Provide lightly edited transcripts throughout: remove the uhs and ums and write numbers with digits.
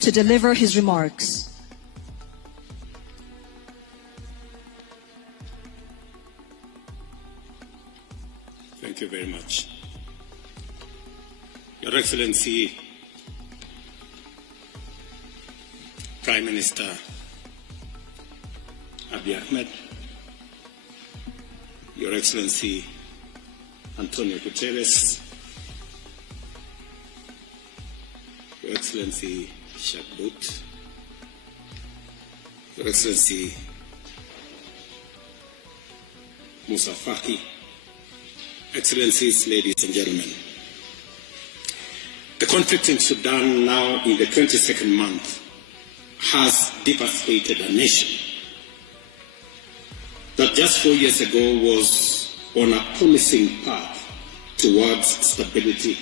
to deliver his remarks. Thank you very much. Your Excellency, Prime Minister Abiy Ahmed, Your Excellency Antonio Guterres, Your Excellency Shakbut, Your Excellency Musa Faki, Excellencies, ladies and gentlemen. The conflict in Sudan, now in the 22nd month, has devastated a nation that just 4 years ago was on a promising path towards stability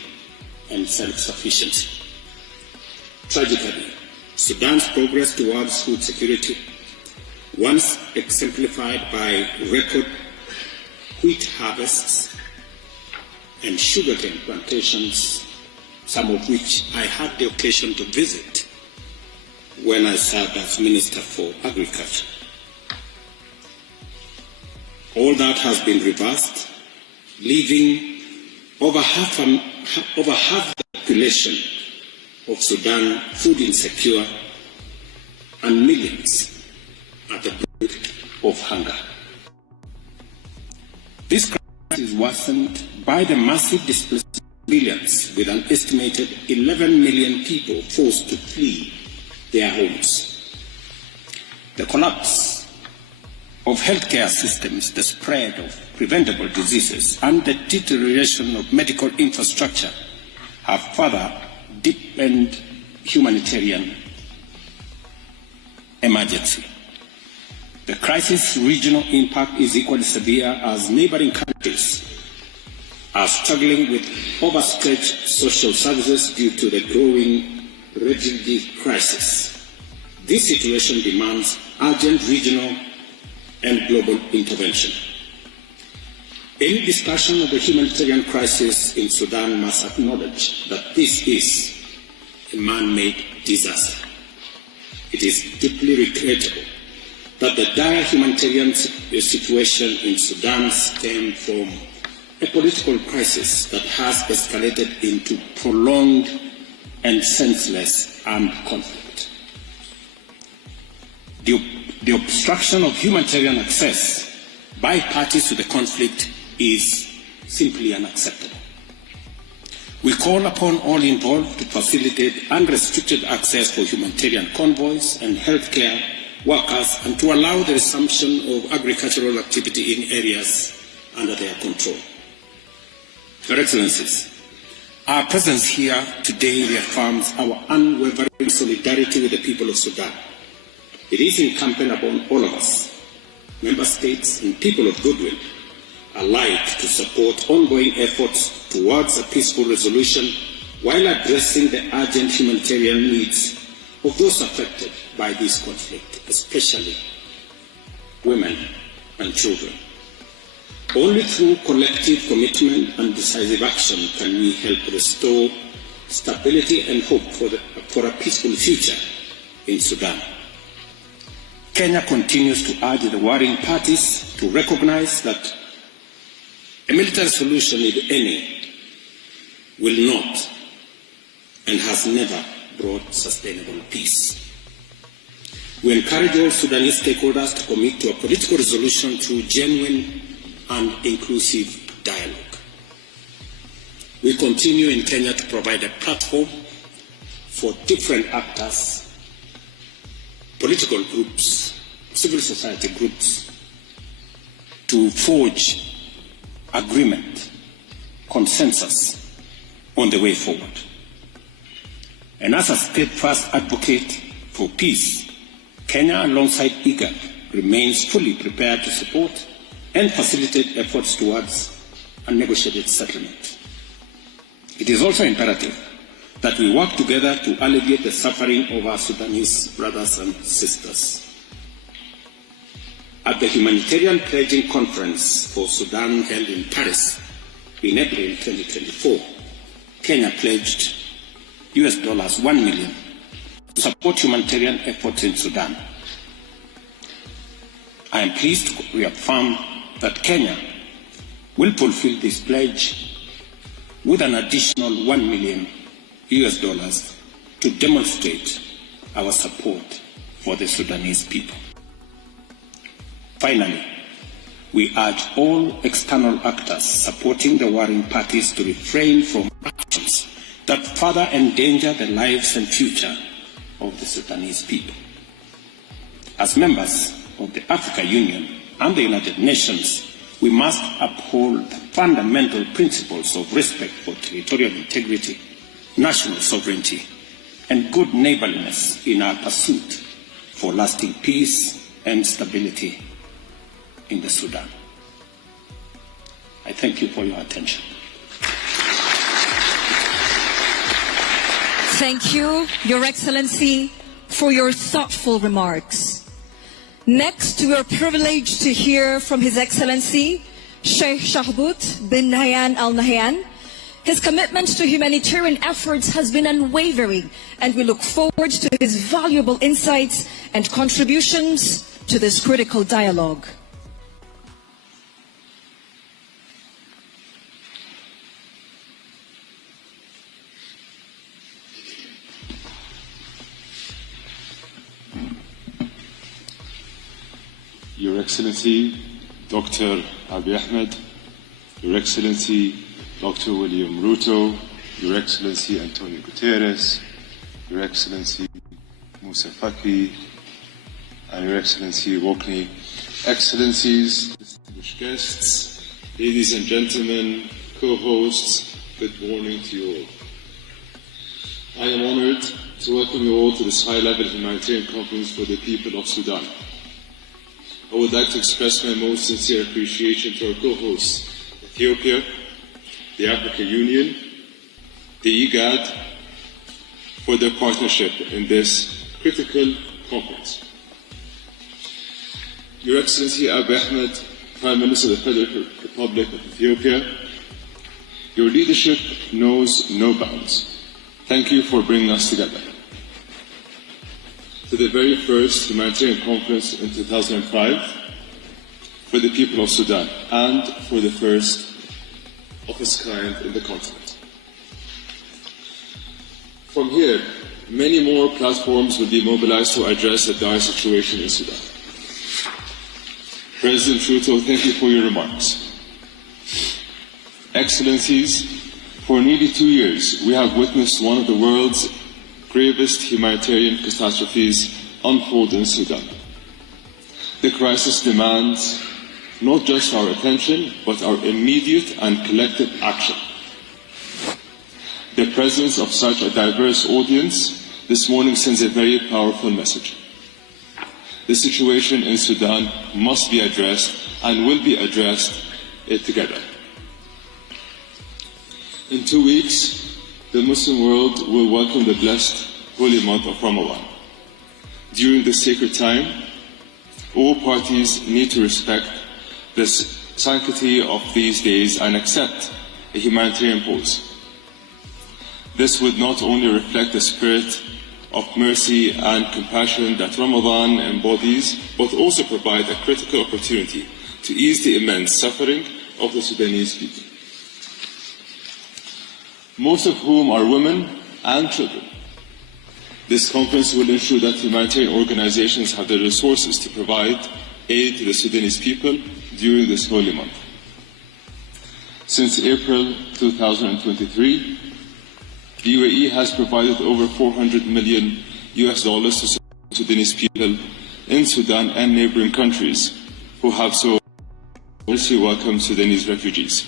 and self-sufficiency. Tragically, Sudan's progress towards food security, once exemplified by record wheat harvests and sugarcane plantations, some of which I had the occasion to visit when I served as Minister for Agriculture. All that has been reversed, leaving over half the population of Sudan food insecure and millions at the brink of hunger. This crisis is worsened by the massive displacement of civilians, with an estimated 11 million people forced to flee their homes. The collapse of healthcare systems, the spread of preventable diseases, and the deterioration of medical infrastructure have further deepened humanitarian emergency. The crisis' regional impact is equally severe as neighboring countries are struggling with overstretched social services due to the growing refugee crisis. This situation demands urgent regional and global intervention. Any discussion of the humanitarian crisis in Sudan must acknowledge that this is a man-made disaster. It is deeply regrettable that the dire humanitarian situation in Sudan stems from a political crisis that has escalated into prolonged and senseless armed conflict. The obstruction of humanitarian access by parties to the conflict is simply unacceptable. We call upon all involved to facilitate unrestricted access for humanitarian convoys and healthcare workers, and to allow the resumption of agricultural activity in areas under their control. Your Excellencies, our presence here today reaffirms our unwavering solidarity with the people of Sudan. It is incumbent upon all of us, member states and people of goodwill, alike to support ongoing efforts towards a peaceful resolution while addressing the urgent humanitarian needs of those affected by this conflict, especially women and children. Only through collective commitment and decisive action can we help restore stability and hope for a peaceful future in Sudan. Kenya continues to urge the warring parties to recognize that a military solution, if any, will not and has never brought sustainable peace. We encourage all Sudanese stakeholders to commit to a political resolution through genuine and inclusive dialogue. We continue in Kenya to provide a platform for different actors, political groups, civil society groups, to forge agreement, consensus on the way forward. And as a steadfast advocate for peace, Kenya, alongside IGAD, remains fully prepared to support and facilitate efforts towards a negotiated settlement. It is also imperative that we work together to alleviate the suffering of our Sudanese brothers and sisters. At the Humanitarian Pledging Conference for Sudan held in Paris in April 2024, Kenya pledged $1 million to support humanitarian efforts in Sudan. I am pleased to reaffirm that Kenya will fulfill this pledge with an additional $1 million to demonstrate our support for the Sudanese people. Finally, we urge all external actors supporting the warring parties to refrain from actions that further endanger the lives and future of the Sudanese people. As members of the African Union and the United Nations, we must uphold the fundamental principles of respect for territorial integrity, national sovereignty, and good neighborliness in our pursuit for lasting peace and stability in the Sudan. I thank you for your attention. Thank you, Your Excellency, for your thoughtful remarks. Next, we are privileged to hear from His Excellency, Sheikh Shahbout bin Nahyan Al Nahyan. His commitment to humanitarian efforts has been unwavering, and we look forward to his valuable insights and contributions to this critical dialogue. Your Excellency, Dr. Abiy Ahmed, Your Excellency, Dr. William Ruto, Your Excellency Antonio Guterres, Your Excellency Musa Faki, and Your Excellency Wokni, Excellencies, distinguished guests, ladies and gentlemen, co-hosts, good morning to you all. I am honored to welcome you all to this high-level humanitarian conference for the people of Sudan. I would like to express my most sincere appreciation to our co-hosts, Ethiopia, the African Union, the IGAD, for their partnership in this critical conference. Your Excellency Abiy Ahmed, Prime Minister of the Federal Republic of Ethiopia, your leadership knows no bounds. Thank you for bringing us together. To the very first humanitarian conference in 2005 for the people of Sudan, and for the first of its kind in the continent. From here, many more platforms will be mobilized to address the dire situation in Sudan. President Ruto, thank you for your remarks. Excellencies, for nearly 2 years, we have witnessed one of the world's gravest humanitarian catastrophes unfold in Sudan. The crisis demands not just our attention, but our immediate and collective action. The presence of such a diverse audience this morning sends a very powerful message. The situation in Sudan must be addressed and will be addressed together. In 2 weeks, the Muslim world will welcome the blessed holy month of Ramadan. During this sacred time, all parties need to respect the sanctity of these days and accept a humanitarian pause. This would not only reflect the spirit of mercy and compassion that Ramadan embodies, but also provide a critical opportunity to ease the immense suffering of the Sudanese people, most of whom are women and children. This conference will ensure that humanitarian organizations have the resources to provide aid to the Sudanese people during this holy month. Since April 2023, the UAE has provided over $400 million to support Sudanese people in Sudan and neighboring countries who have so warmly welcomed Sudanese refugees.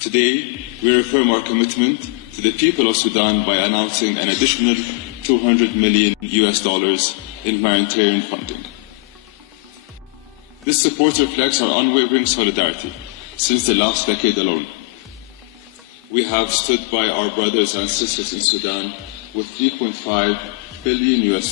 Today, we reaffirm our commitment to the people of Sudan by announcing an additional $200 million in humanitarian funding. This support reflects our unwavering solidarity since the last decade alone. We have stood by our brothers and sisters in Sudan with $3.5 billion